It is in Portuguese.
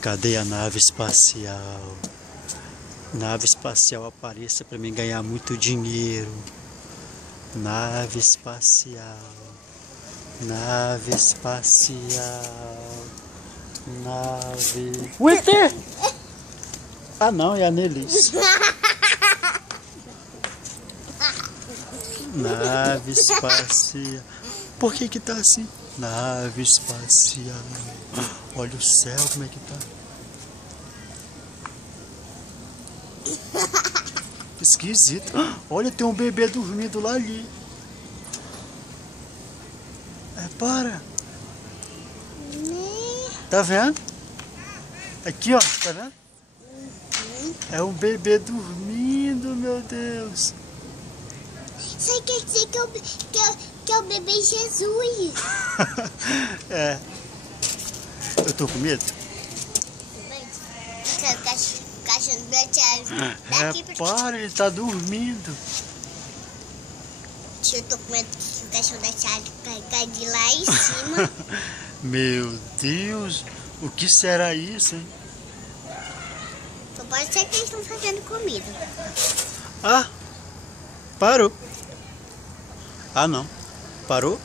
Cadê a nave espacial? Nave espacial apareça para mim ganhar muito dinheiro. Nave espacial. Nave espacial. Nave. O ET! Ah não, é a Nelis. Nave espacial. Por que que tá assim? Nave espacial. Olha o céu como é que tá. Esquisito. Olha, tem um bebê dormindo lá ali. Para. Tá vendo? Aqui, ó. Tá vendo? É um bebê dormindo, meu Deus. Isso quer dizer que é o bebê Jesus. É. Eu tô com medo? Para, ele tá dormindo. Eu tô com medo que o cachorro da Charlie cai de lá em cima. Meu Deus, o que será isso, hein? Só pode ser que eles estão fazendo comida. Ah, parou. Ah, não. Parou?